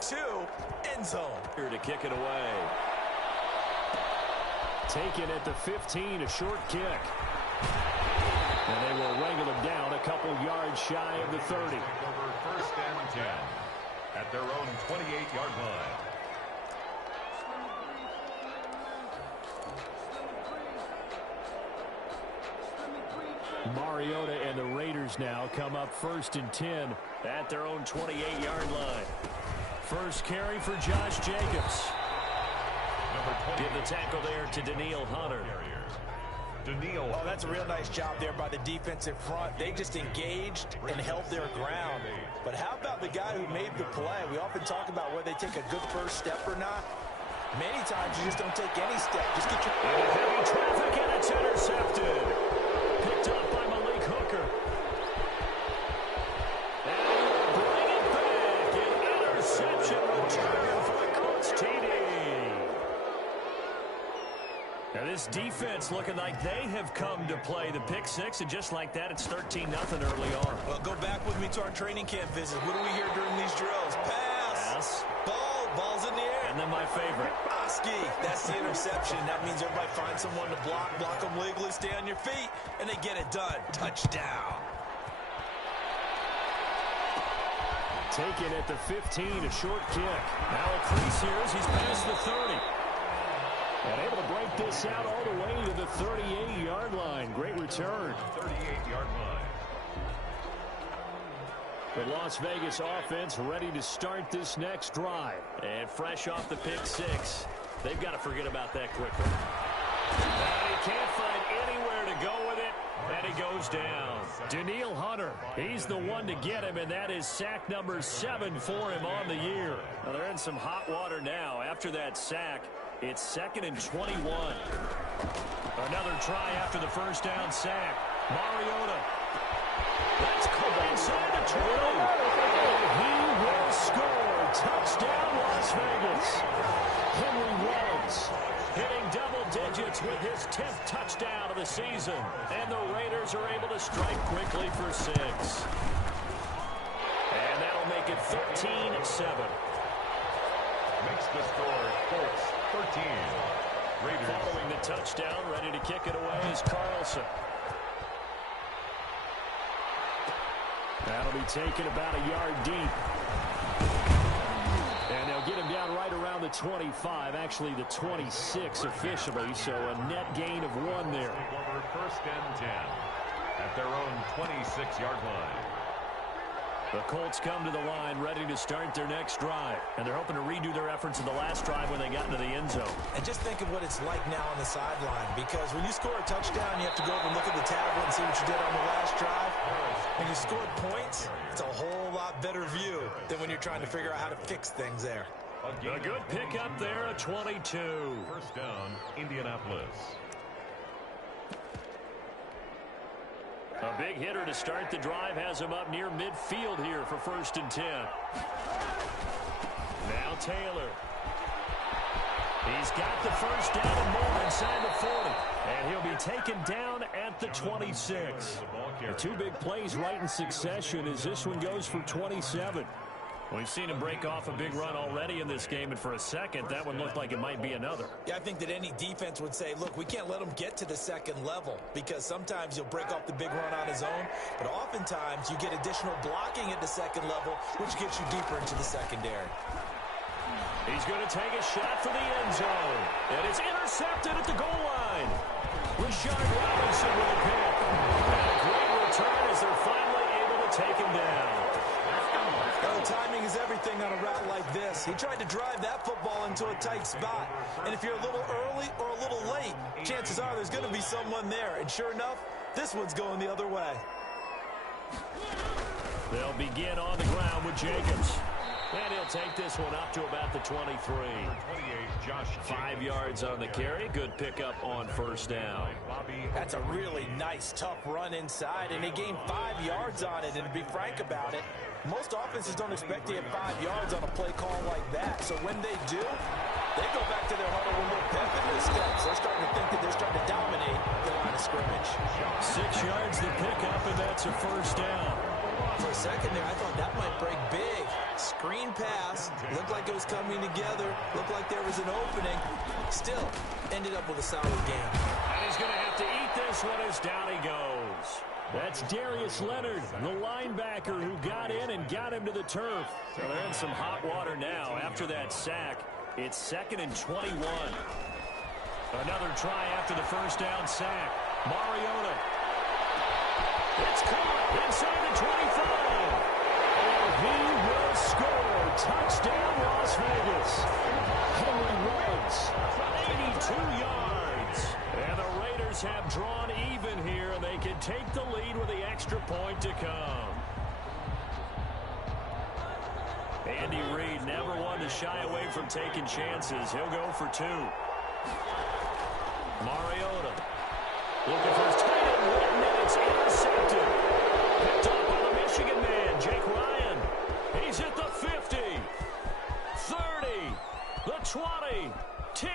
2, end zone. Here to kick it away. Taken at the 15, a short kick. And they will wrangle him down a couple yards shy of the 30. Over 1st and 10 at their own 28-yard line. Mariota and the Raiders now come up 1st and 10 at their own 28-yard line. First carry for Josh Jacobs. Give the tackle there to Danielle Hunter. Oh, that's a real nice job there by the defensive front. They just engaged and held their ground. But how about the guy who made the play? We often talk about whether they take a good first step or not. Many times you just don't take any step. Just get your... Heavy traffic, and it's intercepted. Picked up by Malik Hooker. And he'll bring it back. An interception return for the Colts TD. Now this defense looking like they have come to play the pick six, and just like that, it's 13-0 early on. Well, go back with me to our training camp visit. What do we hear during these drills? Pass. Ball's in the air. And then my favorite. Oski, that's the interception. That means everybody finds someone to block them legally, stay on your feet, and they get it done. Touchdown. Taken at the 15, a short kick. Now a crease here as he's past the 30. And able to break this out all the way to the 38-yard line. Great return. 38-yard line. The Las Vegas offense ready to start this next drive. And fresh off the pick six, they've got to forget about that quickly. And he can't find anywhere to go with it, and he goes down. Danielle Hunter, he's the one to get him, and that is sack number 7 for him on the year. Now they're in some hot water now. After that sack, it's 2nd and 21. Another try after the first down sack. Mariota. That's caught inside the 20. And he will score. Touchdown, Las Vegas. Henry Ruggs hitting double digits with his 10th touchdown of the season. And the Raiders are able to strike quickly for 6. And that'll make it 13-7. Makes the score Colts 13. Raiders. Following the touchdown, ready to kick it away is Carlson. That'll be taken about a yard deep. And they'll get him down right around the 25, actually the 26 officially, so a net gain of 1 there. Over 1st and 10 at their own 26-yard line. The Colts come to the line ready to start their next drive. And they're hoping to redo their efforts in the last drive when they got into the end zone. And just think of what it's like now on the sideline. Because when you score a touchdown, you have to go over and look at the tablet and see what you did on the last drive. When you scored points, it's a whole lot better view than when you're trying to figure out how to fix things there. A good pickup there, a 22. First down, Indianapolis. A big hitter to start the drive has him up near midfield here for 1st and 10. Now Taylor. He's got the first down and more inside the 40. And he'll be taken down at the 26. The 2 big plays right in succession as this one goes for 27. We've seen him break off a big run already in this game, and for a second, that one looked like it might be another. Yeah, I think that any defense would say, look, we can't let him get to the second level because sometimes he'll break off the big run on his own, but oftentimes you get additional blocking at the second level, which gets you deeper into the secondary. He's going to take a shot for the end zone, and it's intercepted at the goal line. Rashard Robinson with a pick. And a great return as they're finally able to take him down. Well, timing is everything on a route like this. He tried to drive that football into a tight spot. And if you're a little early or a little late, chances are there's going to be someone there. And sure enough, this one's going the other way. They'll begin on the ground with Jacobs. And he'll take this one up to about the 23. 28, Josh. 5 yards on the carry. Good pickup on first down. That's a really nice, tough run inside, and he gained 5 yards on it. And to be frank about it, most offenses don't expect to get 5 yards on a play call like that. So when they do, they go back to their huddle with a little pep in their steps. They're starting to think that they're starting to dominate the line of scrimmage. 6 yards the pickup, and that's a first down. For a second there, I thought that might break big. screen pass. Looked like it was coming together. Looked like there was an opening. Still, ended up with a solid game. And he's going to have to eat this one as down he goes. That's Darius Leonard, the linebacker who got in and got him to the turf. So they're in some hot water now after that sack. It's 2nd and 21. Another try after the first down sack. Mariota. It's caught inside the 25. And he will score. Touchdown, Las Vegas. Henry Ruggs, 82 yards. And the Raiders have drawn even here, and they can take the lead with the extra point to come. Andy Reid never one to shy away from taking chances. He'll go for 2. Mariota looking for his tight end, Witten, and it's intercepted. Picked up by the Michigan man, Jake Ryan. He's at the 50, 30, the 20, 10,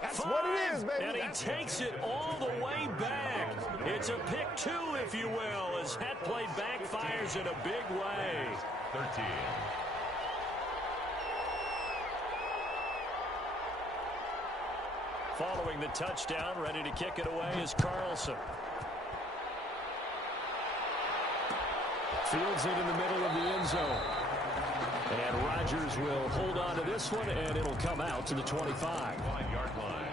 That's 5, what it is, baby. and he takes it all the way back. It's a pick 2, if you will, as that play backfires in a big way. 13. Following the touchdown, ready to kick it away is Carlson. Fields it in the middle of the end zone. And Rodgers will hold on to this one, and it'll come out to the 25. 5-yard line.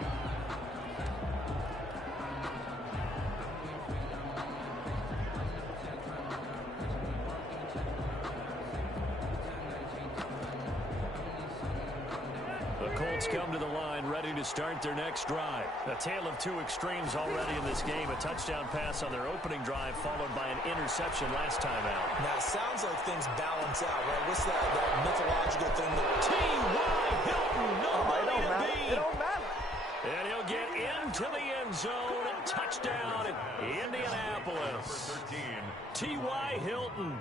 Colts come to the line, ready to start their next drive. A tale of 2 extremes already in this game. A touchdown pass on their opening drive, followed by an interception last time out. Now, it sounds like things balance out, right? What's that mythological thing? T.Y. Hilton, nobody to beat. It don't matter. And he'll get into the end zone. Touchdown, Indianapolis. 13. T.Y. Hilton,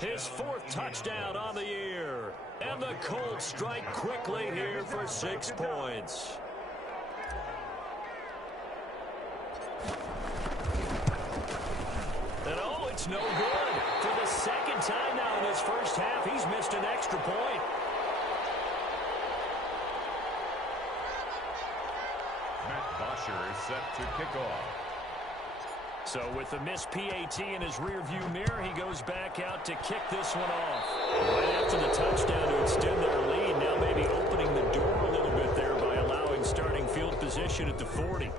his 4th touchdown on the year. And the Colts strike quickly here for 6 points. And oh, it's no good. For the 2nd time now in his first half, he's missed an extra point. Matt Bosher is set to kick off. So with the missed PAT in his rearview mirror, he goes back out to kick this one off. Right after the touchdown to extend their lead, now maybe opening the door a little bit there by allowing starting field position at the 40.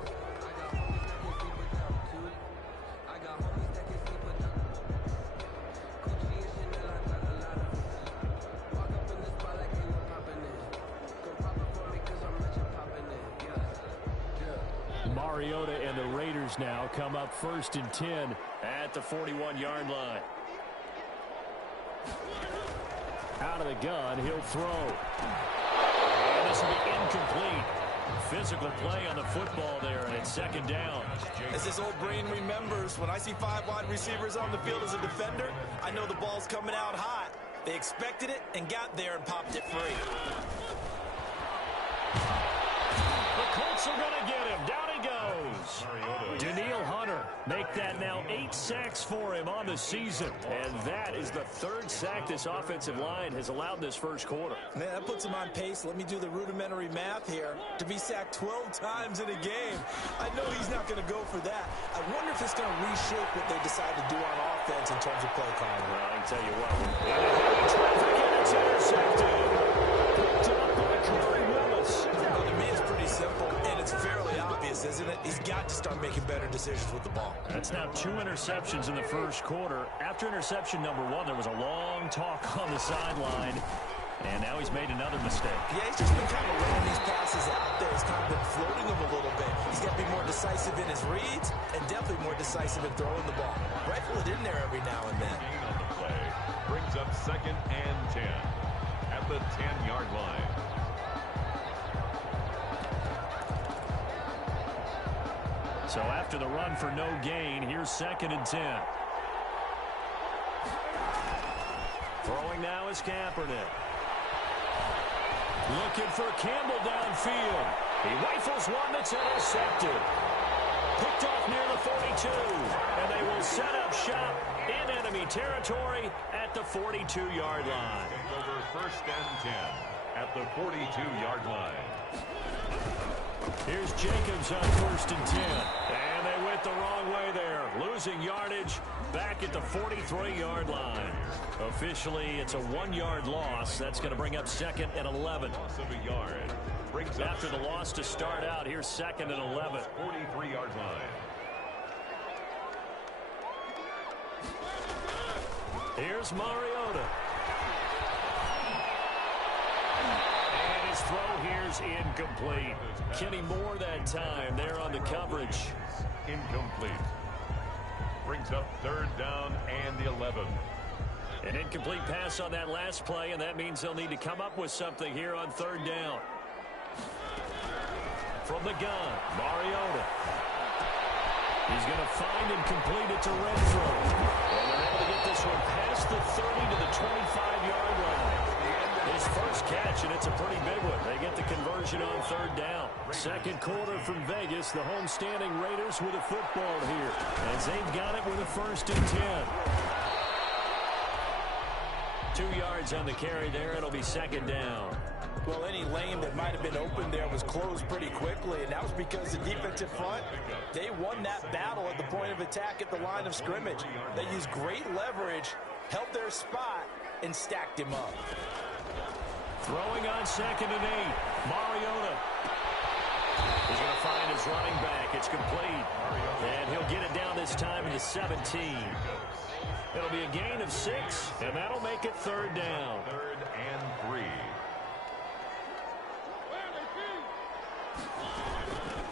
Mariota and the Raiders now come up 1st and 10 at the 41-yard line. Out of the gun, he'll throw. And this will be incomplete. Physical play on the football there, and it's 2nd down. As this old brain remembers, when I see 5 wide receivers on the field as a defender, I know the ball's coming out hot. They expected it and got there and popped it free. The Colts are going to get him. Down he goes. Danielle Hunter make that now 8 sacks for him on the season. And that is the 3rd sack this offensive line has allowed this first quarter. Man, that puts him on pace. Let me do the rudimentary math here. To be sacked 12 times in a game. I know he's not going to go for that. I wonder if it's going to reshape what they decide to do on offense in terms of play calling. Well, I can tell you what. Traffic, and it's intercepted. Picked up by Corey Willis. Well, to me, it's pretty simple, and it's fairly obvious, isn't it? He's got to start making better decisions with the ball. That's now 2 interceptions in the first quarter. After interception number 1, there was a long talk on the sideline, and now he's made another mistake. Yeah, he's just been kind of laying these passes out there. He's kind of been floating them a little bit. He's got to be more decisive in his reads and definitely more decisive in throwing the ball. Rifle it in there every now and then. Gain on the play brings up 2nd and 10 at the 10-yard line. So after the run for no gain, here's 2nd and 10. Throwing now is Kaepernick. Looking for Campbell downfield. He rifles one that's intercepted. Picked off near the 42. And they will set up shop in enemy territory at the 42-yard line. Over 1st and 10 at the 42-yard line. Here's Jacobs on 1st and 10. And they went the wrong way there. Losing yardage back at the 43-yard line. Officially, it's a 1-yard loss. That's going to bring up 2nd and 11. Loss of a yard. After the loss to start out, here's 2nd and 11. 43-yard line. Here's Mariota. And his throw here's incomplete. Kenny Moore that time there on the coverage. Incomplete. Brings up 3rd down and 11. An incomplete pass on that last play, and that means they'll need to come up with something here on 3rd down. From the gun, Mariota. He's going to find and complete it to Renfro. And they're able to get this one past the 30 to the 25-yard line. His first catch, and it's a pretty big one. They get the conversion on 3rd down. Second quarter from Vegas. The homestanding Raiders with a football here, as they've got it with a 1st and 10. 2 yards on the carry there. It'll be 2nd down. Well, any lane that might have been open there was closed pretty quickly, and that was because the defensive front, they won that battle at the point of attack at the line of scrimmage. They used great leverage, held their spot, and stacked him up. Throwing on 2nd and 8. Mariota. He's going to find his running back. It's complete. And he'll get it down this time to the 17. It'll be a gain of 6, and that'll make it 3rd down. 3rd and 3.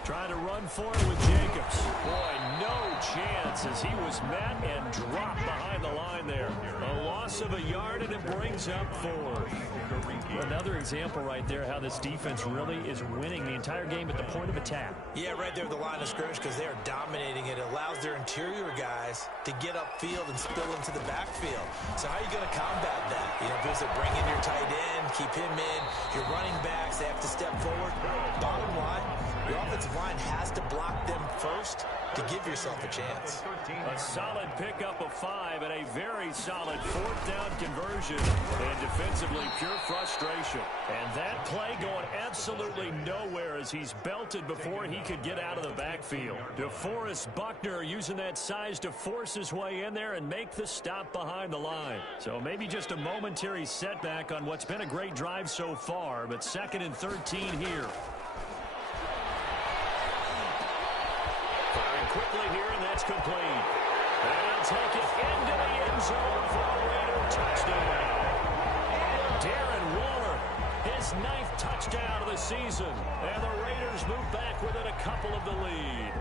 Trying to run for it with Jacobs. Boy, no chance as he was met and dropped behind the line there. A loss of a yard, and it brings up 4. Another example right there how this defense really is winning the entire game at the point of attack. Yeah, right there at the line of scrimmage, because they are dominating it. It allows their interior guys to get upfield and spill into the backfield. So how are you going to combat that? You know, visit, bring in your tight end, keep him in. Your running backs, they have to step forward. Bottom line, your offensive line has to block them first to give yourself a chance. A solid pickup of 5 and a very solid 4th down conversion. And defensively, pure frustration. And that play going absolutely nowhere as he's belted before he could get out of the backfield. DeForest Buckner using that size to force his way in there and make the stop behind the line. So maybe just a momentary setback on what's been a great drive so far, but 2nd and 13 here. Quickly here, and that's complete. And he'll take it into the end zone for a Raider touchdown. Darren Waller, his 9th touchdown of the season. And the Raiders move back within a couple of the lead.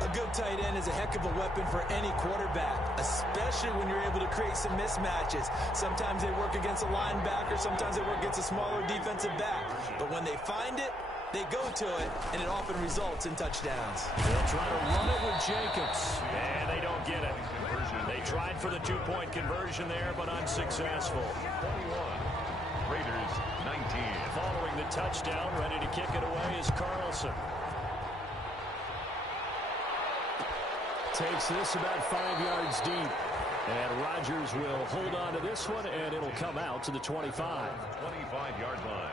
A good tight end is a heck of a weapon for any quarterback, especially when you're able to create some mismatches. Sometimes they work against a linebacker, sometimes they work against a smaller defensive back. But when they find it, they go to it, and it often results in touchdowns. They'll try to run it with Jacobs, and they don't get it. They tried for the 2-point conversion there, but unsuccessful. 21. Raiders 19. Following the touchdown, ready to kick it away is Carlson. Takes this about 5 yards deep. And Rodgers will hold on to this one, and it'll come out to the 25. 25-yard line.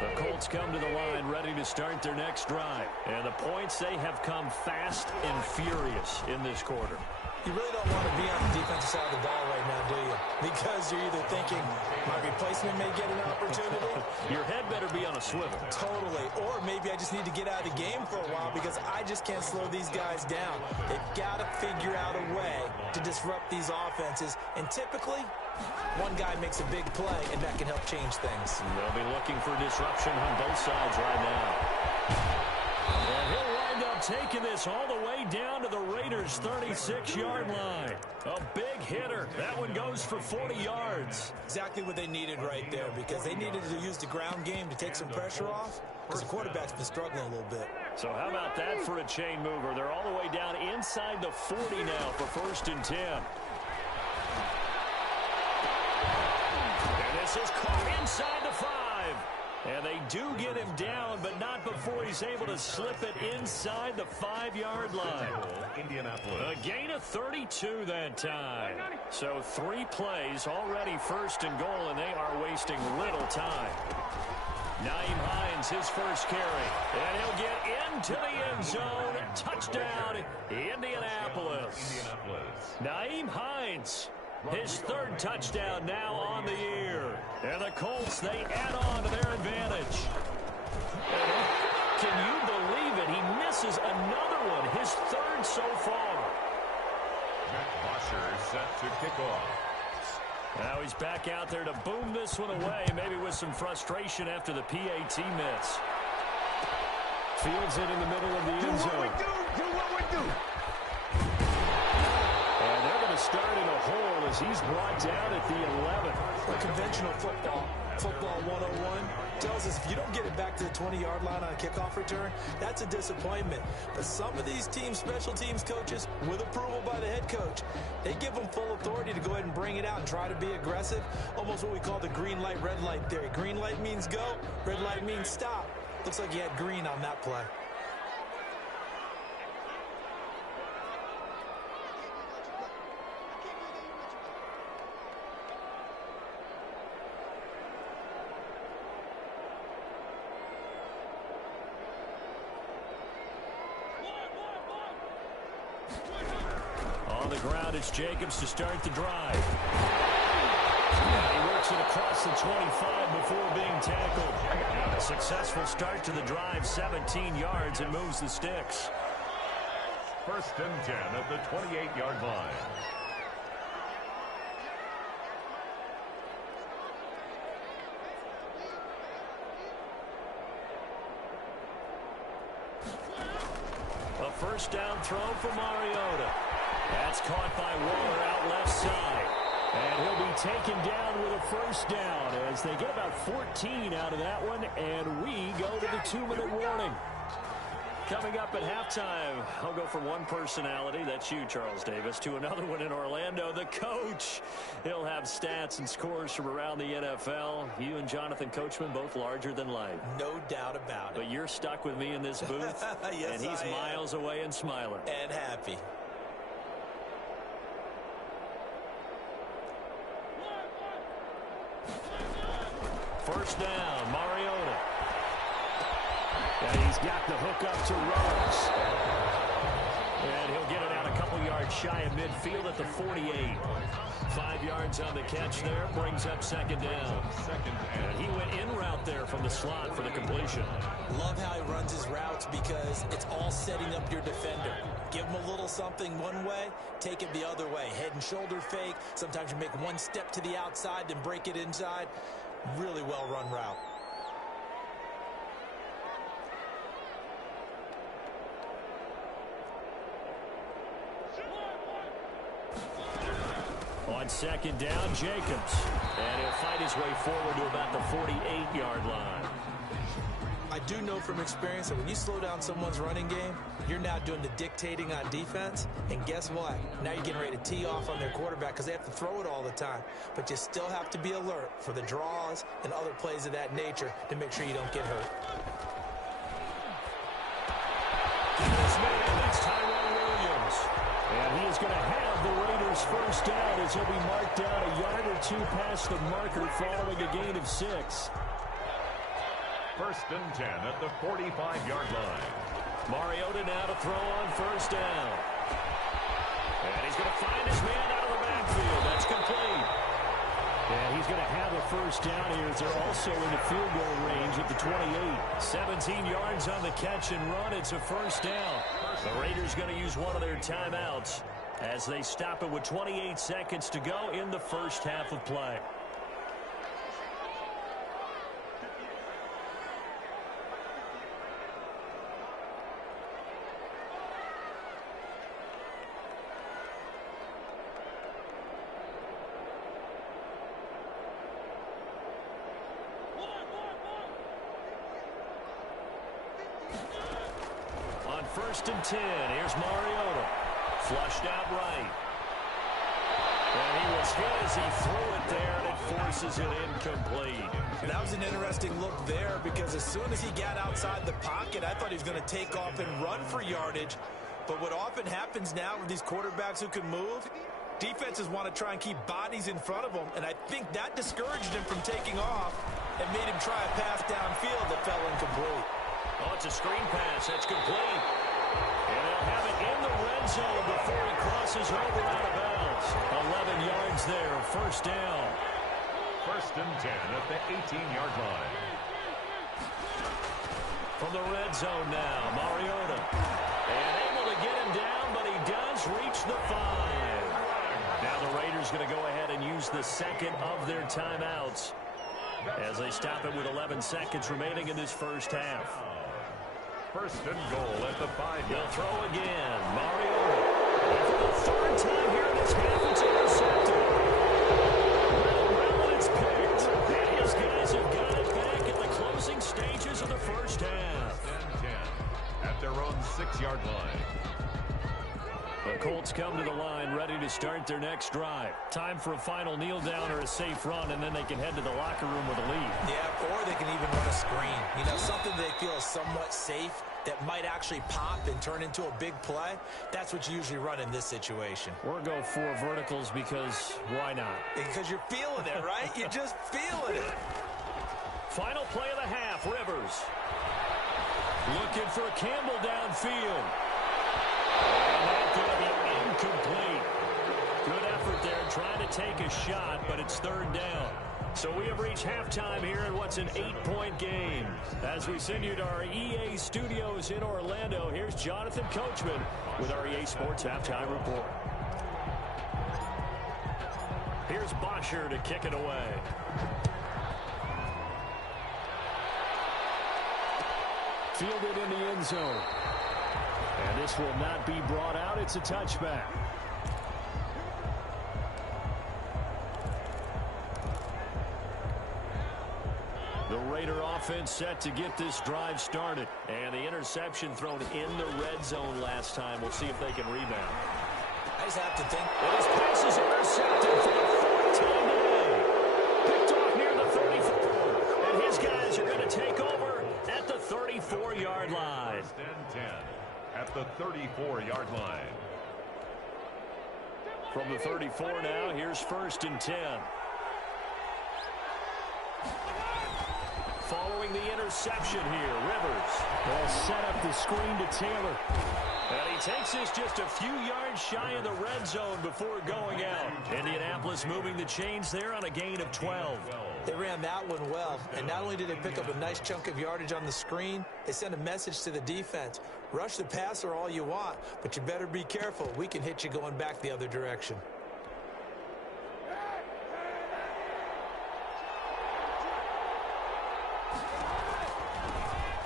The Colts come to the line ready to start their next drive. And the points, they have come fast and furious in this quarter. You really don't want to be on the defensive side of the ball right now, do you? Because you're either thinking, my replacement may get an opportunity. Your head better be on a swivel. Totally. Or maybe I just need to get out of the game for a while because I just can't slow these guys down. They've got to figure out a way to disrupt these offenses. And typically, one guy makes a big play, and that can help change things. They'll be looking for disruption on both sides right now. And he'll wind up taking this all the way down to the Raiders' 36-yard line. A big hitter. That one goes for 40 yards. Exactly what they needed right there, because they needed to use the ground game to take some pressure off, because the quarterback's been struggling a little bit. So how about that for a chain mover? They're all the way down inside the 40 now for 1st and 10. This is caught inside the 5. And they do get him down, but not before he's able to slip it inside the 5-yard line. Indianapolis. A gain of 32 that time. So 3 plays already first and goal, and they are wasting little time. Nyheim Hines, his first carry. And he'll get into the end zone. Touchdown, Indianapolis. Nyheim Hines, his 3rd touchdown now on the year. And the Colts, they add on to their advantage. Can you believe it? He misses another one, his 3rd so far. Matt Bosher is set to kick off. Now he's back out there to boom this one away, maybe with some frustration after the PAT miss. Fields it in the middle of the end zone. Do what we do. And they're going to start in a hole as he's brought down at the 11. Well, conventional football 101, tells us if you don't get it back to the 20-yard line on a kickoff return, that's a disappointment. But some of these teams, special teams coaches, with approval by the head coach, they give them full authority to go ahead and bring it out and try to be aggressive. Almost what we call the green light, red light theory. Green light means go, red light means stop. Looks like he had green on that play. It's Jacobs to start the drive. And he works it across the 25 before being tackled. And a successful start to the drive, 17 yards, and moves the sticks. 1st and 10 at the 28-yard line. A first down throw for Mariota. That's caught by Waller out left side. And he'll be taken down with a first down as they get about 14 out of that one. And we go to the 2-minute warning. Coming up at halftime, I'll go from one personality, that's you, Charles Davis, to another one in Orlando, the coach. He'll have stats and scores from around the NFL. You and Jonathan Coachman, both larger than life. No doubt about it. But you're stuck with me in this booth, yes, and he's miles away and smiling. And happy. First down, Mariota. And he's got the hook up to Rhodes. And he'll get it out a couple yards shy of midfield at the 48. 5 yards on the catch there, brings up 2nd down. And he went in route there from the slot for the completion. Love how he runs his routes because it's all setting up your defender. Give him a little something one way, take it the other way. Head and shoulder fake. Sometimes you make one step to the outside, then break it inside. Really well run route. On 2nd down, Jacobs. And he'll fight his way forward to about the 48-yard line. I do know from experience that when you slow down someone's running game, you're now doing the dictating on defense. And guess what? Now you're getting ready to tee off on their quarterback because they have to throw it all the time. But you still have to be alert for the draws and other plays of that nature to make sure you don't get hurt. This man, that's Tyrone Williams. And he is going to have the Raiders first down as he'll be marked down a yard or two past the marker following a gain of 6. 1st and 10 at the 45-yard line. Mariota now to throw on first down. And he's going to find his man out of the backfield. That's complete. And he's going to have a first down here as they're also in the field goal range at the 28. 17 yards on the catch and run. It's a first down. The Raiders going to use one of their timeouts as they stop it with 28 seconds to go in the first half of play. On 1st and 10, here's Mariota. Flushed out right. And he was hit as he threw it there, and it forces it incomplete. And that was an interesting look there because as soon as he got outside the pocket, I thought he was going to take off and run for yardage. But what often happens now with these quarterbacks who can move, defenses want to try and keep bodies in front of them, and I think that discouraged him from taking off and made him try a pass downfield that fell incomplete. Oh, it's a screen pass. That's complete. And they'll have it in the red zone before he crosses over out of bounds. 11 yards there, first down. First and 10 at the 18-yard line. From the red zone now, Mariota. And able to get him down, but he does reach the 5. Now the Raiders going to go ahead and use the second of their timeouts as they stop it with 11 seconds remaining in this first half. First and goal at the 5-yard. They'll throw again. Mariota. And for the third time here in this half, it's intercepted. Well, it's picked. And his guys have got it back in the closing stages of the first half. First and 10 at their own 6-yard line. The Colts come to the line ready to start their next drive. Time for a final kneel down or a safe run, and then they can head to the locker room with a lead. Yeah, or they can even run a screen. You know, something they feel is somewhat safe that might actually pop and turn into a big play. That's what you usually run in this situation. Or go 4 verticals because why not? Because you're feeling it, right? You're just feeling it. Final play of the half, Rivers. Looking for Campbell downfield. And that's going to be incomplete. Good effort there trying to take a shot, but it's third down. So we have reached halftime here in what's an 8-point game. As we send you to our EA studios in Orlando, here's Jonathan Coachman with our EA Sports Halftime Report. Here's Bosher to kick it away. Fielded in the end zone. And this will not be brought out. It's a touchback. The Raider offense set to get this drive started. And the interception thrown in the red zone last time. We'll see if they can rebound. I just have to think. And his pass is intercepted for the fourth time today. Picked off near the 34. And his guys are going to take over at the 34-yard line. First and 10 at the 34-yard line. From the 34 now, here's first and 10. Following the interception here, Rivers. They'll set up the screen to Taylor. And he takes this just a few yards shy of the red zone before going out. Indianapolis moving the chains there on a gain of 12. They ran that one well, and not only did they pick up a nice chunk of yardage on the screen, they sent a message to the defense. Rush the passer all you want, but you better be careful. We can hit you going back the other direction.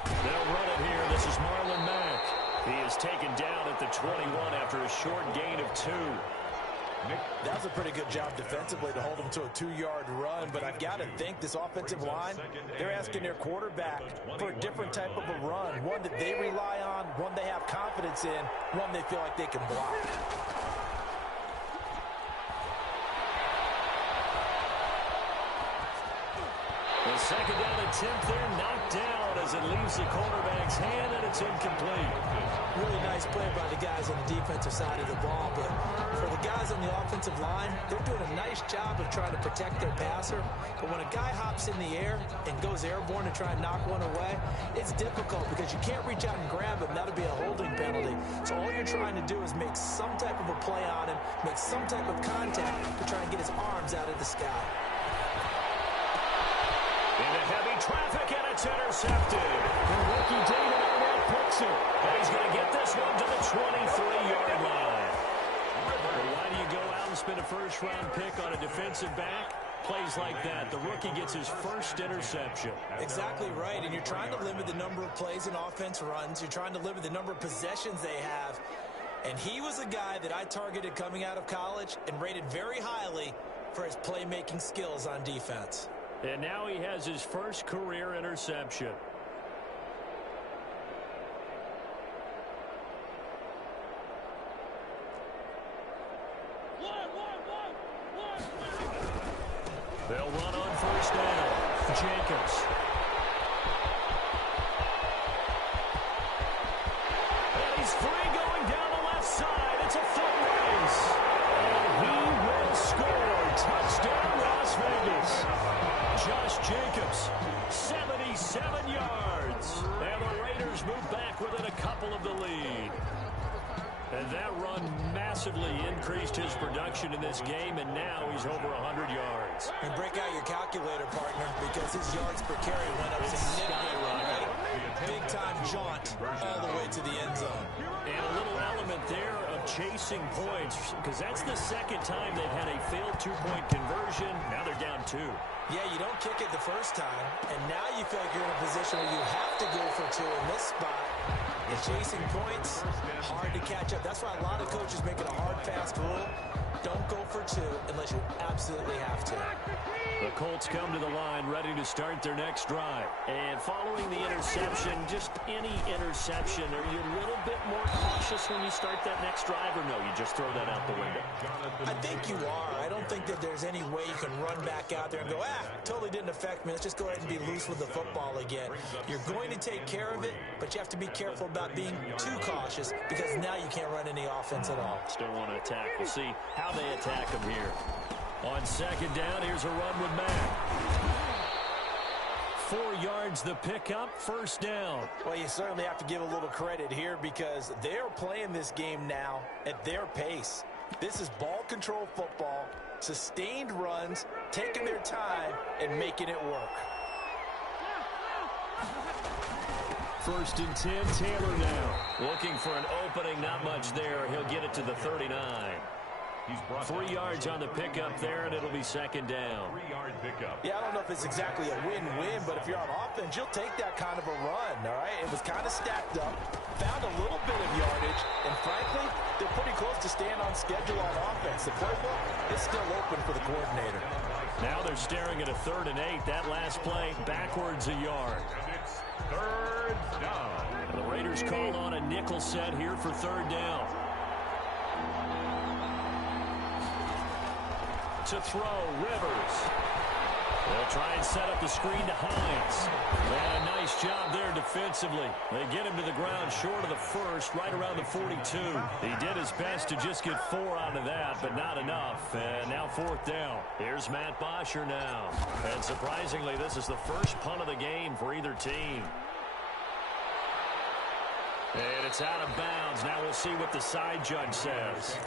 They'll run it here. This is Marlon Mack. He is taken down at the 21 after a short gain of 2. That was a pretty good job defensively to hold him to a 2-yard run, but I've got to think this offensive line, they're asking their quarterback for a different type of a run, one that they rely on, one they have confidence in, one they feel like they can block. The second down attempt there knocked down as it leaves the quarterback's hand, and it's incomplete. Really nice play by the guys on the defensive side of the ball, but for the guys on the offensive line, they're doing a nice job of trying to protect their passer. But when a guy hops in the air and goes airborne to try and knock one away, it's difficult because you can't reach out and grab him. That'll be a holding penalty. So all you're trying to do is make some type of a play on him, make some type of contact to try and get his arms out of the sky. Into heavy traffic, and it's intercepted. And rookie David Arnett picks it. And he's going to get this one to the 23-yard line. Well, why do you go out and spend a first-round pick on a defensive back? Plays like that, the rookie gets his first interception. Exactly right, and you're trying to limit the number of plays and offense runs. You're trying to limit the number of possessions they have. And he was a guy that I targeted coming out of college and rated very highly for his playmaking skills on defense. And now he has his first career interception. They'll run on first down. Jacobs. And he's free going down the left side. It's a foot race. And he will score. Touchdown, Las Vegas. Josh Jacobs, 77 yards. And the Raiders move back within a couple of the lead. And that run massively increased his production in this game, and now he's over 100 yards. And break out your calculator, partner, because his yards per carry went up significantly, right? Big-time jaunt all the way to the end zone. And a little element there of chasing points, because that's the second time they've had a failed two-point conversion. Now they're down 2. Yeah, you don't kick it the first time, and now you feel like you're in a position where you have to go for 2 in this spot. And chasing points, hard to catch up. That's why a lot of coaches make it a hard, fast rule. Don't go for 2 unless you absolutely have to. The Colts come to the line ready to start their next drive. And following the interception, just any interception, are you a little bit more cautious when you start that next drive, or no, you just throw that out the window? I think you are. I don't think that there's any way you can run back out there and go, totally didn't affect me. Let's just go ahead and be loose with the football again. You're going to take care of it, but you have to be careful about being too cautious because now you can't run any offense at all. Still want to attack. We'll see how they attack them here. On second down, here's a run with Matt. 4 yards the pickup, first down. Well, you certainly have to give a little credit here because they're playing this game now at their pace. This is ball control football, sustained runs, taking their time, and making it work. First and 10, Taylor now. Looking for an opening, not much there. He'll get it to the 39. 3 yards on the pickup there, and it'll be second down. 3-yard pickup. Yeah, I don't know if it's exactly a win-win, but if you're on offense, you'll take that kind of a run, all right? It was kind of stacked up, found a little bit of yardage, and frankly, they're pretty close to staying on schedule on offense. The playbook is still open for the coordinator. Now they're staring at a 3rd and 8. That last play, backwards a yard. And it's 3rd down. And the Raiders call on a nickel set here for 3rd down. To throw, Rivers. They'll try and set up the screen to Hines. And a nice job there defensively. They get him to the ground short of the first, right around the 42. He did his best to just get 4 out of that, but not enough. And now 4th down. Here's Matt Bosher now. And surprisingly, this is the first punt of the game for either team. And it's out of bounds. Now we'll see what the side judge says.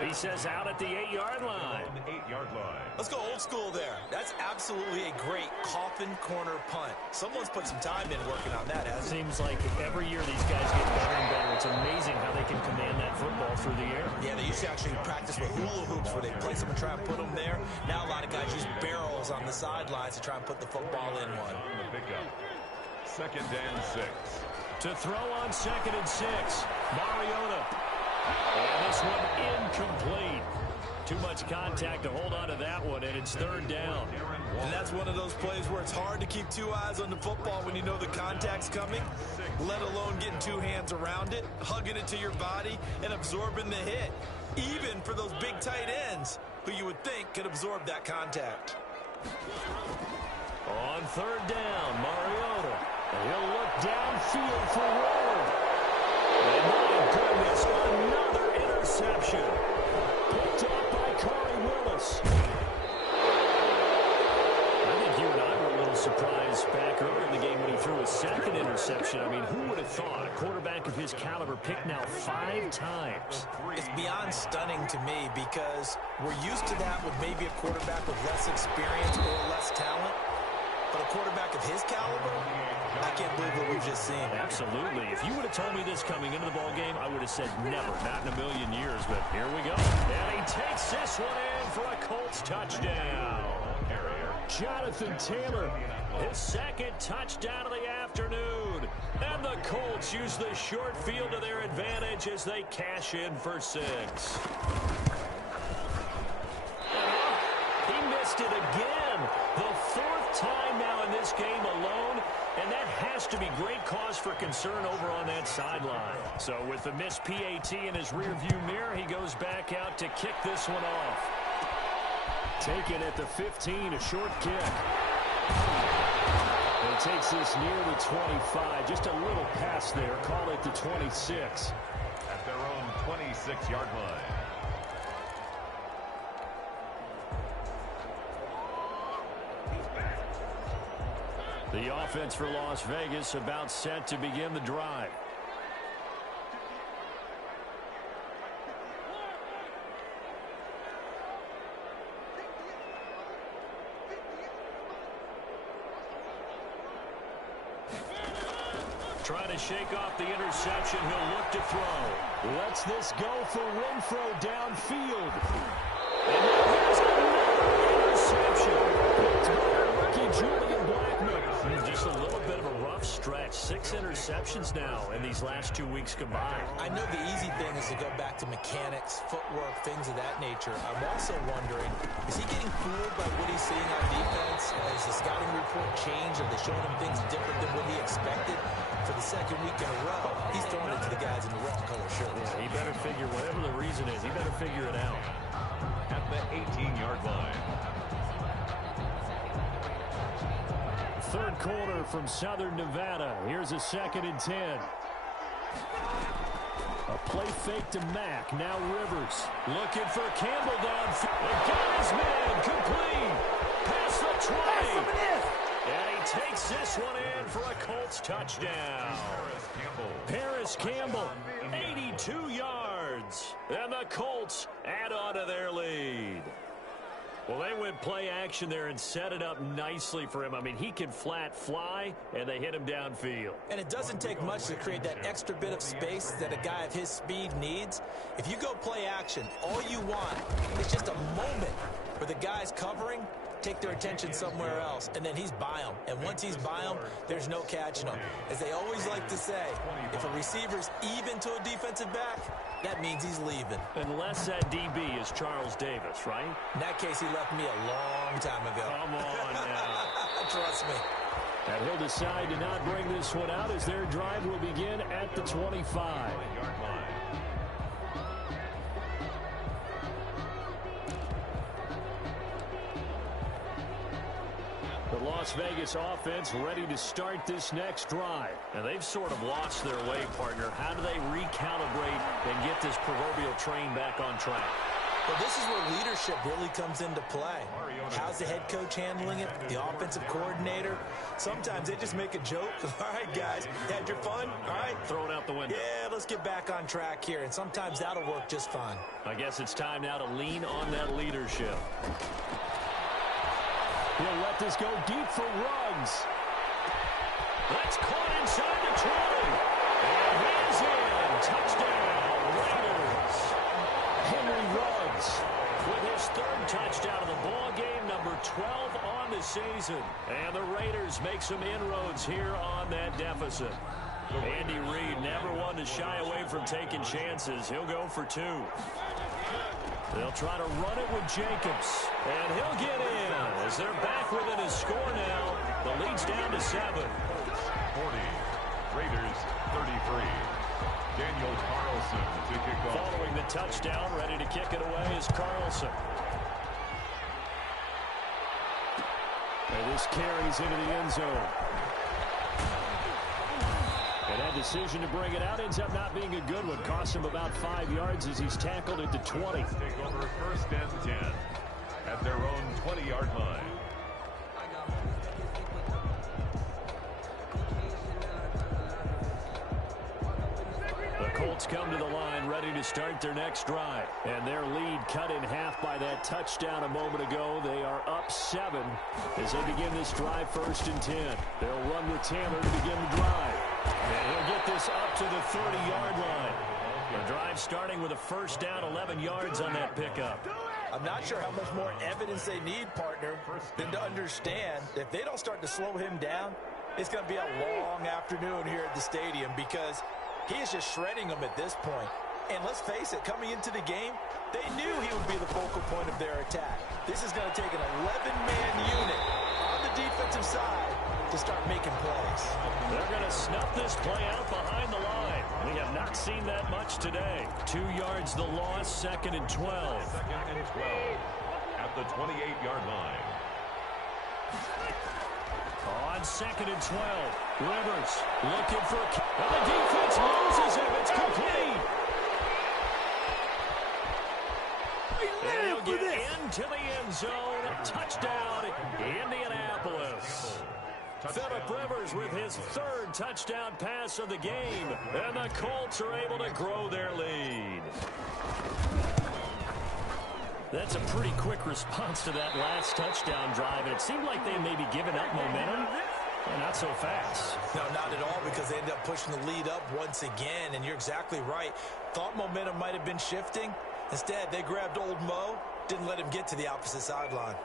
He says out at the 8-yard line. 8-yard line. Let's go old school there. That's absolutely a great coffin corner punt. Someone's put some time in working on that, hasn't it? Seems like every year these guys get better and better. It's amazing how they can command that football through the air. Yeah, they used to actually practice with hula hoops where they place them and try and put them there. Now a lot of guys use barrels on the sidelines to try and put the football in one. The pickup. 2nd and 6. To throw on 2nd and 6. Mariota. And this one incomplete. Too much contact to hold on to that one, and it's 3rd down. And that's one of those plays where it's hard to keep 2 eyes on the football when you know the contact's coming, let alone getting 2 hands around it, hugging it to your body, and absorbing the hit. Even for those big tight ends who you would think could absorb that contact. On 3rd down, Mariota. He'll look downfield for Ward. And my goodness, another interception. Picked up by Corey Willis. I think you and I were a little surprised back earlier in the game when he threw his 2nd interception. I mean, who would have thought a quarterback of his caliber picked now 5 times? It's beyond stunning to me because we're used to that with maybe a quarterback with less experience or less talent. But a quarterback of his caliber, I can't believe what we've just seen. Absolutely. If you would have told me this coming into the ball game, I would have said never, not in a million years. But here we go. And he takes this one in for a Colts touchdown. Jonathan Taylor, his 2nd touchdown of the afternoon. And the Colts use the short field to their advantage as they cash in for 6. He missed it again. The 4th time now in this game alone, and that has to be great cause for concern over on that sideline. So with the missed PAT in his rearview mirror, he goes back out to kick this one off. Taken at the 15, a short kick. And takes this near the 25. Just a little pass there. Call it the 26. At their own 26-yard line. The offense for Las Vegas about set to begin the drive. Trying to shake off the interception. He'll look to throw. Lets this go for Renfrow downfield. And now here's another interception. Picked by rookie Julian Blackmon. Just a little bit of a rough stretch. 6 interceptions now in these last 2 weeks combined. I know the easy thing is to go back to mechanics, footwork, things of that nature. I'm also wondering, is he getting fooled by what he's seeing on defense? Has the scouting report changed? Are they showing him things different than what he expected? For the second week in a row, he's throwing it to the guys in the wrong color shirts. Yeah, he better figure, whatever the reason is, he better figure it out. At the 18-yard line. Third quarter from Southern Nevada. Here's a 2nd and 10. A play fake to Mack. Now Rivers looking for Campbell downfield. And got his man complete. Past the 20. And he takes this one in for a Colts touchdown. Paris Campbell, 82 yards. And the Colts add on to their lead. Well, they went play action there and set it up nicely for him. I mean, he can flat fly, and they hit him downfield. And it doesn't take much to create that extra bit of space that a guy of his speed needs. If you go play action, all you want is just a moment where the guy's covering, take their attention somewhere else, and then he's by him. And once he's by him, there's no catching him. As they always like to say, if a receiver's even to a defensive back, that means he's leaving. Unless that DB is Charles Davis, right? In that case, he left me a long time ago. Come on now. Trust me. And he'll decide to not bring this one out as their drive will begin at the 25. The Las Vegas offense ready to start this next drive. And they've sort of lost their way, partner. How do they recalibrate and get this proverbial train back on track? Well, this is where leadership really comes into play. How's the head coach handling it? The offensive coordinator? Sometimes they just make a joke. All right, guys, had your fun? All right. Throw it out the window. Yeah, let's get back on track here. And sometimes that'll work just fine. I guess it's time now to lean on that leadership. He'll let this go deep for Ruggs. That's caught inside the 20. And he's in. Touchdown, Raiders. Henry Ruggs with his 3rd touchdown of the ball game, number 12 on the season. And the Raiders make some inroads here on that deficit. Andy Reid never one to shy away from taking chances. He'll go for 2. They'll try to run it with Jacobs. And he'll get in as they're back within a score now. The lead's down to 7. 40. Raiders 33. Daniel Carlson to kick off. Following the touchdown, ready to kick it away is Carlson. And this carries into the end zone. And that decision to bring it out ends up not being a good one. Costs him about 5 yards as he's tackled at the 20. Take over 1st and 10 at their own 20-yard line. The Colts come to the line ready to start their next drive. And their lead cut in half by that touchdown a moment ago. They are up 7 as they begin this drive 1st and 10. They'll run with Tanner to begin the drive. And he'll get this up to the 30-yard line. The drive starting with a 1st down, 11 yards on that pickup. I'm not sure how much more evidence they need, partner, than to understand that if they don't start to slow him down, it's going to be a long afternoon here at the stadium because he is just shredding them at this point. And let's face it, coming into the game, they knew he would be the focal point of their attack. This is going to take an 11-man unit on the defensive side to start making plays. They're going to snuff this play out behind the line. We have not seen that much today. 2 yards the loss, 2nd and 12. 2nd and 12 at the 28-yard line. On 2nd and 12, Rivers looking for and the defense loses him. It's complete. And he'll get into the end zone. Touchdown, Indianapolis. Phillip Rivers with his 3rd touchdown pass of the game. And the Colts are able to grow their lead. That's a pretty quick response to that last touchdown drive. And it seemed like they may be giving up momentum. Well, not so fast. No, not at all, because they ended up pushing the lead up once again. And you're exactly right. Thought momentum might have been shifting. Instead, they grabbed old Mo, didn't let him get to the opposite sideline.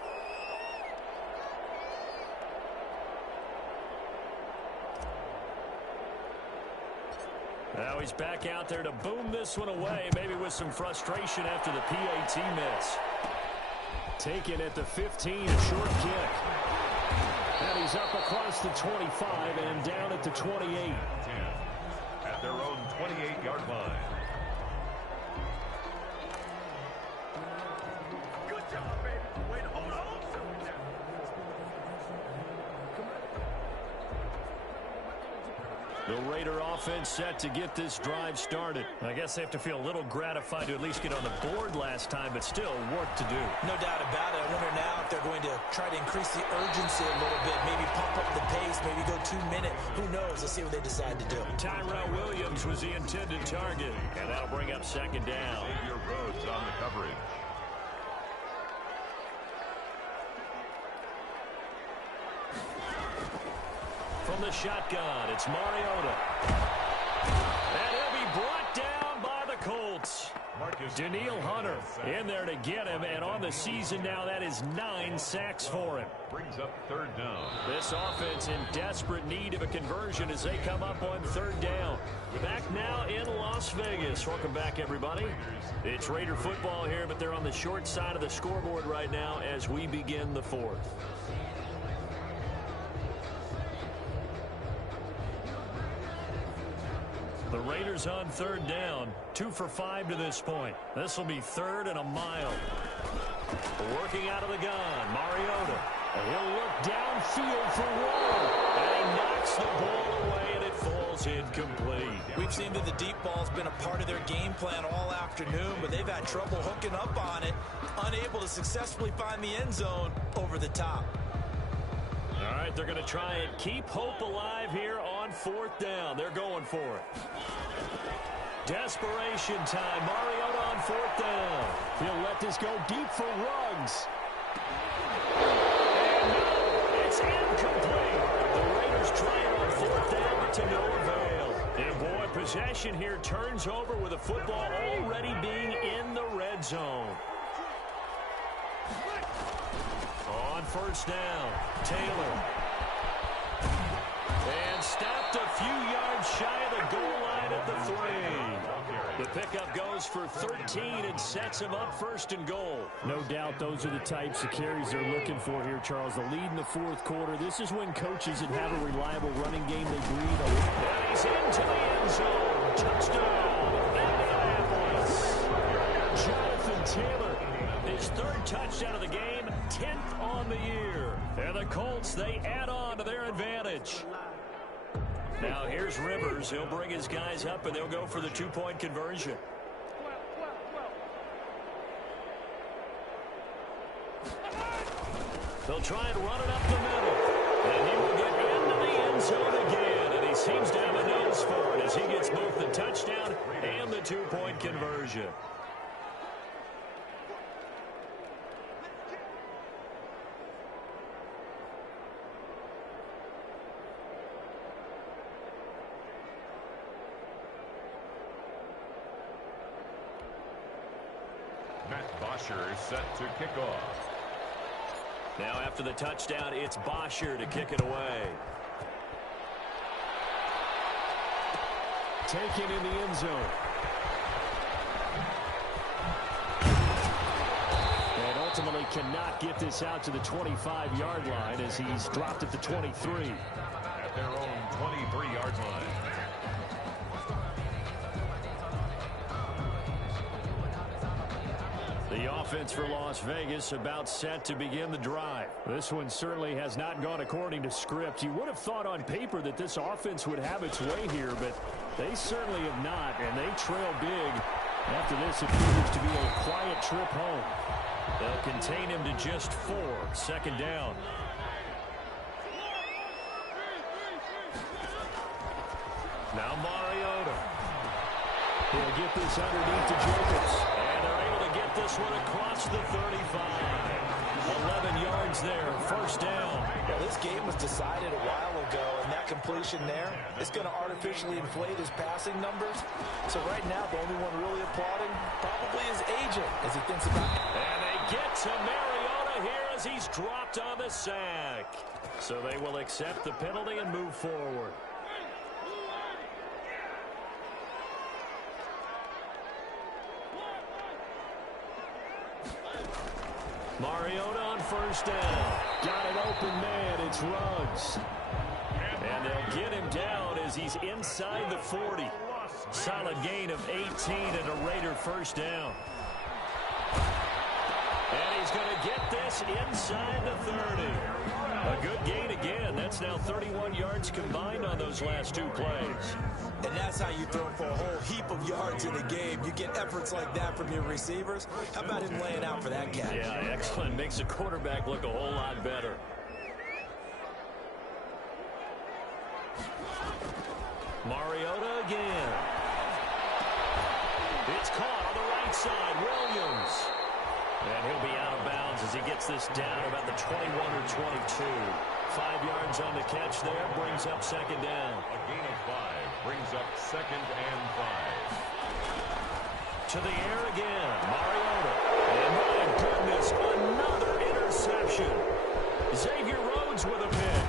Now he's back out there to boom this one away, maybe with some frustration after the PAT miss. Taken at the 15, a short kick. And he's up across the 25 and down at the 28. 10 at their own 28-yard line. Good job, baby. Way to hold on. The Raider offense set to get this drive started. I guess they have to feel a little gratified to at least get on the board last time, but still work to do. No doubt about it. I wonder now if they're going to try to increase the urgency a little bit, maybe pump up the pace, maybe go 2 minutes. Who knows? Let's see what they decide to do. Tyrell Williams was the intended target, and that'll bring up 2nd down. Xavier Rhodes on the coverage. From the shotgun, it's Mariota. And he'll be brought down by the Colts. Danielle Hunter in there to get him, and on the season now, that is 9 sacks for him. Brings up 3rd down. This offense in desperate need of a conversion as they come up on 3rd down. Back now in Las Vegas. Welcome back, everybody. It's Raider football here, but they're on the short side of the scoreboard right now as we begin the 4th. The Raiders on 3rd down, 2 for 5 to this point. This will be 3rd and a mile. Working out of the gun, Mariota. He'll look downfield for one. And he knocks the ball away, and it falls incomplete. We've seen that the deep ball's been a part of their game plan all afternoon, but they've had trouble hooking up on it, unable to successfully find the end zone over the top. All right, they're going to try and keep hope alive here on 4th down. They're going for it. Desperation time. Mariota on 4th down. He'll let this go deep for Ruggs. And no, it's incomplete. The Raiders trying on 4th down, but to no avail. And boy, possession here turns over with the football already being in the red zone. On 1st down, Taylor. And stopped a few yards shy of the goal line at the 3. The pickup goes for 13 and sets him up 1st and goal. No doubt those are the types of carries they're looking for here, Charles. The lead in the 4th quarter. This is when coaches that have a reliable running game, they breathe a lot. And he's into the end zone. Touchdown, Indianapolis. Jonathan Taylor, his 3rd touchdown of the game, 10th on the year. And the Colts, they add on to their advantage. Now here's Rivers. He'll bring his guys up, and they'll go for the 2-point conversion. They'll try and run it up the middle. And he will get into the end zone again. And he seems to have a nose for it as he gets both the touchdown and the 2-point conversion. Matt Bosher is set to kick off. Now after the touchdown, it's Bosher to kick it away. Taken in the end zone. And ultimately cannot get this out to the 25-yard line as he's dropped at the 23. At their own 23-yard line. The offense for Las Vegas about set to begin the drive. This one certainly has not gone according to script. You would have thought on paper that this offense would have its way here, but they certainly have not, and they trail big. After this, it appears to be a quiet trip home. They'll contain him to just 4. Second down. Now Mariota. He'll get this underneath to Jacobs. And they're able to get this one across the 35. 11 yards there, first down. Well, this game was decided a while ago, and that completion there is going to artificially inflate his passing numbers. So right now, the only one really applauding probably his agent as he thinks about it. And they get to Mariota here as he's dropped on the sack. So they will accept the penalty and move forward. Mariota on first down. Got an open man. It's Ruggs. And they'll get him down as he's inside the 40. Solid gain of 18 and a Raider first down. And he's going to get this inside the 30. A good gain again. That's now 31 yards combined on those last 2 plays. And that's how you throw for a whole heap of yards in a game. You get efforts like that from your receivers. How about him laying out for that catch? Yeah, excellent. Makes the quarterback look a whole lot better. Mariota again. It's caught on the right side. Williams. And he'll be out of bounds as he gets this down about the 21 or 22. 5 yards on the catch there. Brings up second down. A gain of 5 brings up second and 5. To the air again. Mariota. And my goodness, another interception. Xavier Rhodes with a pick.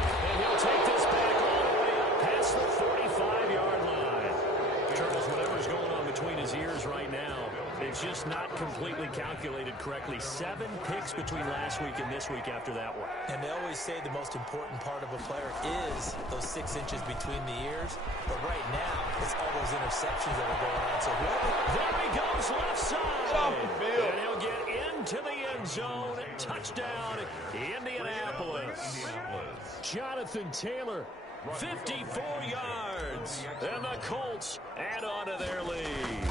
And he'll take this back all the way up past the 45-yard line. Charles, whatever's going on between his ears right now, it's just not completely calculated correctly. 7 picks between last week and this week after that one. And they always say the most important part of a player is those 6 inches between the ears. But right now, it's all those interceptions that are going on. So whoever... There he goes, left side. Get off the field. And he'll get into the end zone. Touchdown, Indianapolis. Jonathan Taylor. 54 yards. And the Colts add on to their lead.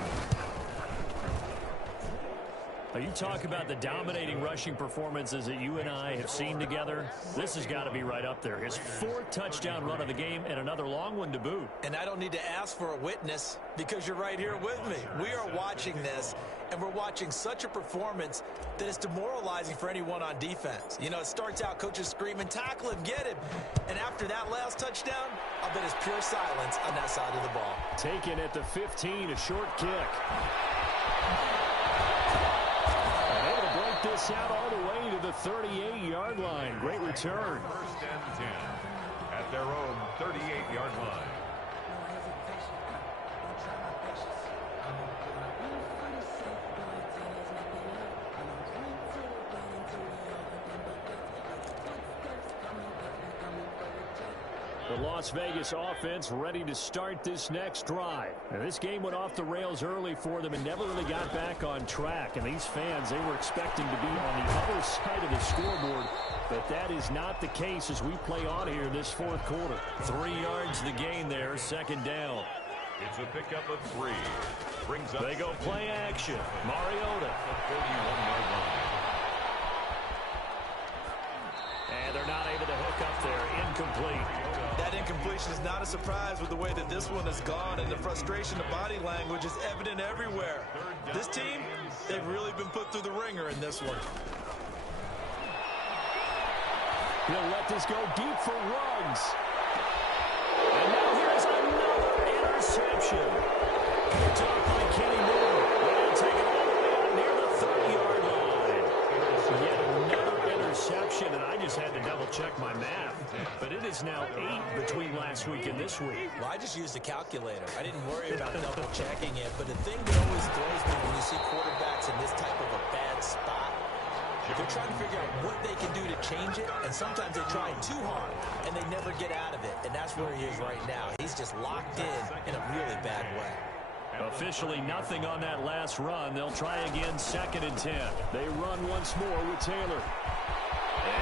Now, you talk about the dominating rushing performances that you and I have seen together. This has got to be right up there. His 4th touchdown run of the game and another long one to boot. And I don't need to ask for a witness because you're right here with me. We are watching this, and we're watching such a performance that it's demoralizing for anyone on defense. You know, it starts out coaches screaming, tackle him, get him. And after that last touchdown, I'll bet it's pure silence on that side of the ball. Taken at the 15, a short kick. This out all the way to the 38-yard line. Great return. First and 10 at their own 38-yard line. The Las Vegas offense ready to start this next drive. And this game went off the rails early for them and never really got back on track. And these fans, they were expecting to be on the other side of the scoreboard. But that is not the case as we play on here this 4th quarter. 3 yards the gain there, second down. It's a pickup of 3. Brings up They go play action. Mariota. the 41-yard line. And they're not able to hook up there. Incomplete. That incompletion is not a surprise with the way that this one has gone, and the frustration of body language is evident everywhere. This team, they've really been put through the ringer in this one. He'll let this go deep for Ruggs. And now here's another interception. Picked up by Kenny Moore. They'll take it all the way out near the 30-yard line. Yet another interception, and I just had to double-check my math. But it is now 8 between last week and this week. Well, I just used a calculator. I didn't worry about double-checking it, but the thing that always throws me when you see quarterbacks in this type of a bad spot, they're trying to figure out what they can do to change it, and sometimes they try too hard, and they never get out of it, and that's where he is right now. He's just locked in a really bad way. Officially nothing on that last run. They'll try again, 2nd and 10. They run once more with Taylor.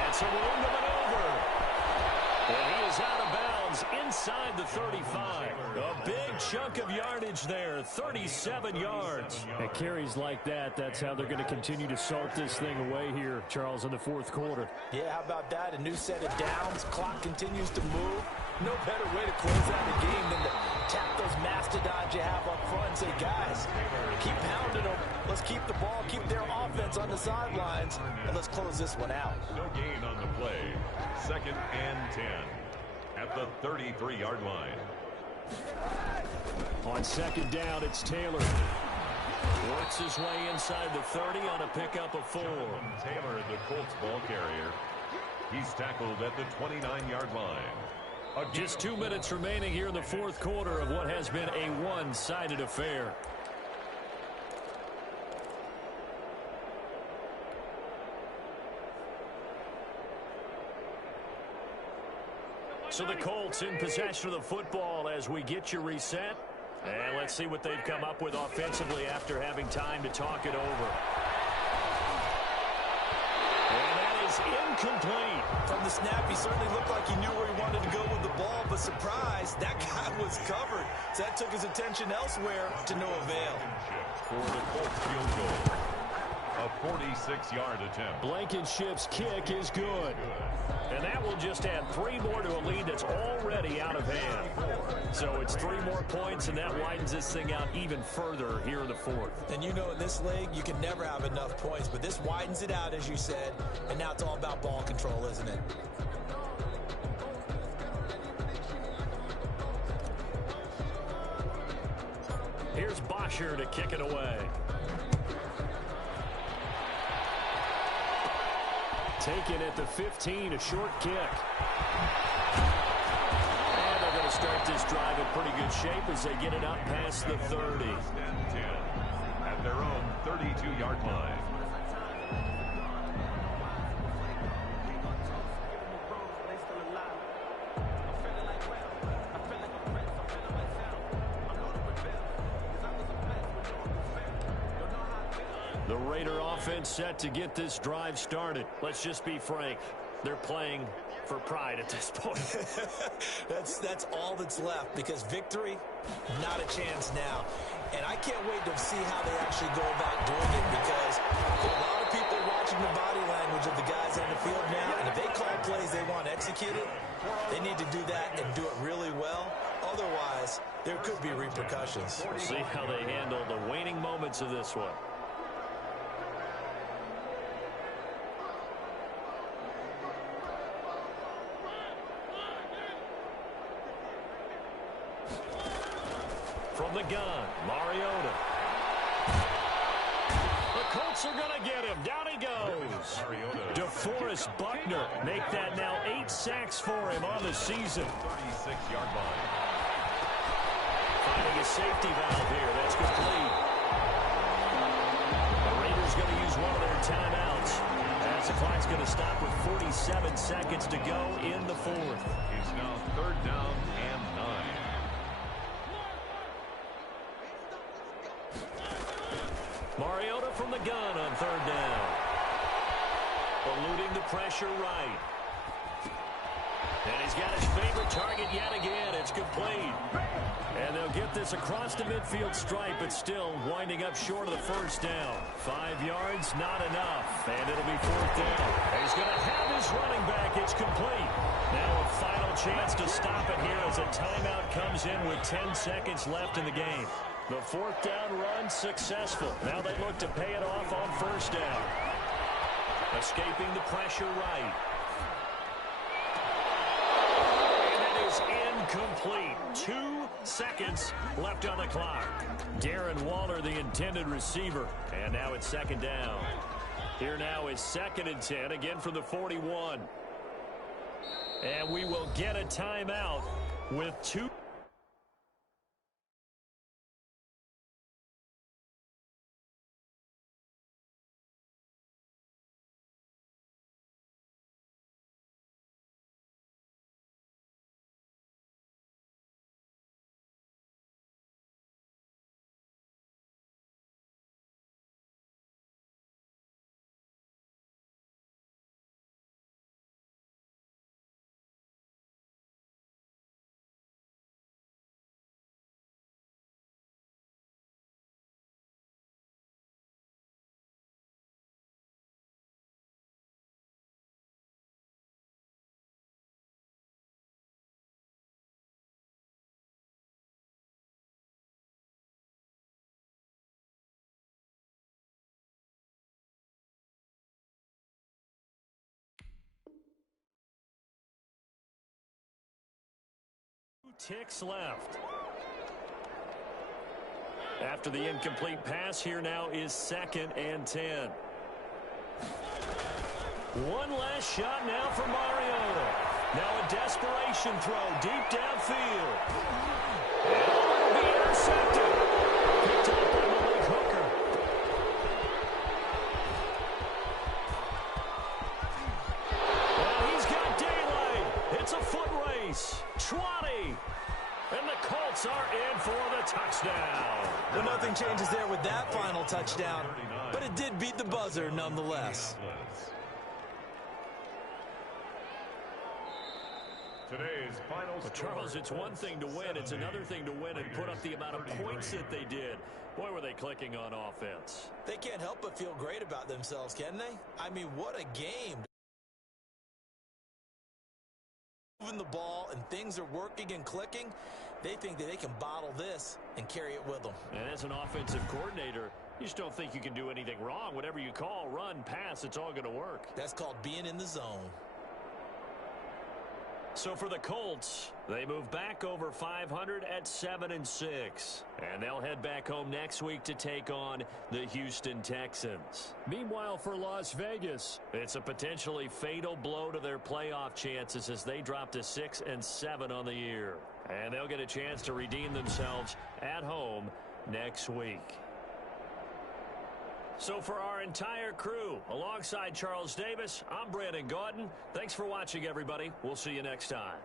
It's a room to maneuver. And he is out of bounds inside the 35. A big chunk of yardage there, 37 yards. At carries like that, that's how they're going to continue to salt this thing away here, Charles, in the 4th quarter. Yeah, how about that? A new set of downs. Clock continues to move. No better way to close out a game than to tap those mastodons you have up front and say, guys, keep pounding them. Let's keep the ball, keep their offense on the sidelines, and let's close this one out. No gain on the play. 2nd and 10 at the 33-yard line. On 2nd down, it's Taylor. Works his way inside the 30 on a pickup of 4. Taylor, the Colts ball carrier. He's tackled at the 29-yard line. Just 2 minutes remaining here in the 4th quarter of what has been a one-sided affair. So the Colts in possession of the football as we get you reset. And let's see what they've come up with offensively after having time to talk it over. And that is incomplete. From the snap, he certainly looked like he knew where he wanted to go with the ball, but surprise, that guy was covered. So that took his attention elsewhere to no avail. For the Colts field goal. A 46-yard attempt. Blankenship's kick is good. And that will just add 3 more to a lead that's already out of hand. So it's 3 more points, and that widens this thing out even further here in the 4th. And you know, in this league, you can never have enough points, but this widens it out, as you said, and now it's all about ball control, isn't it? Here's Bosher to kick it away. Taken at the 15, a short kick. And they're going to start this drive in pretty good shape as they get it up past the 30. 10 at their own 32-yard line. The Raider offense set to get this drive started. Let's just be frank. They're playing for pride at this point. That's all that's left, because victory, not a chance now. And I can't wait to see how they actually go about doing it, because there are a lot of people watching the body language of the guys on the field now, and if they call plays they want executed, they need to do that and do it really well. Otherwise, there could be repercussions. We'll see how they handle the waning moments of this one. From the gun, Mariota. The Colts are going to get him. Down he goes. DeForest Buckner make that now 8 sacks for him on the season. 36-yard line. Finding a safety valve here. That's complete. The Raiders going to use one of their timeouts as the clock's going to stop with 47 seconds to go in the 4th. It's now 3rd down and 9. Mariota from the gun on 3rd down. Eluding the pressure right. And he's got his favorite target yet again. It's complete. And they'll get this across the midfield stripe, but still winding up short of the 1st down. 5 yards, not enough. And it'll be 4th down. And he's going to have his running back. It's complete. Now a final chance to stop it here as a timeout comes in with 10 seconds left in the game. The 4th down run successful. Now they look to pay it off on 1st down. Escaping the pressure right. And it is incomplete. 2 seconds left on the clock. Darren Waller, the intended receiver. And now it's 2nd down. Here now is 2nd and 10, again from the 41. And we will get a timeout with 2. ticks left. After the incomplete pass, here now is 2nd and 10. One last shot now for Mariota. Now a desperation throw deep downfield. And it'll be intercepted. Picked up by Malik Hooker. Well, he's got daylight. It's a foot race. 20. And the Colts are in for the touchdown. Well, nothing changes there with that final touchdown, but it did beat the buzzer nonetheless. Today's final Well, Charles, it's one thing to win. It's another thing to win and put up the amount of points that they did. Boy, were they clicking on offense. They can't help but feel great about themselves, can they? I mean, what a game. Moving the ball and things are working and clicking, they think that they can bottle this and carry it with them. And as an offensive coordinator, you just don't think you can do anything wrong. Whatever you call, run, pass, it's all going to work. That's called being in the zone. So for the Colts, they move back over 500 at 7-6. And they'll head back home next week to take on the Houston Texans. Meanwhile, for Las Vegas, it's a potentially fatal blow to their playoff chances as they drop to 6-7 on the year. And they'll get a chance to redeem themselves at home next week. So for our entire crew, alongside Charles Davis, I'm Brandon Gaudin. Thanks for watching, everybody. We'll see you next time.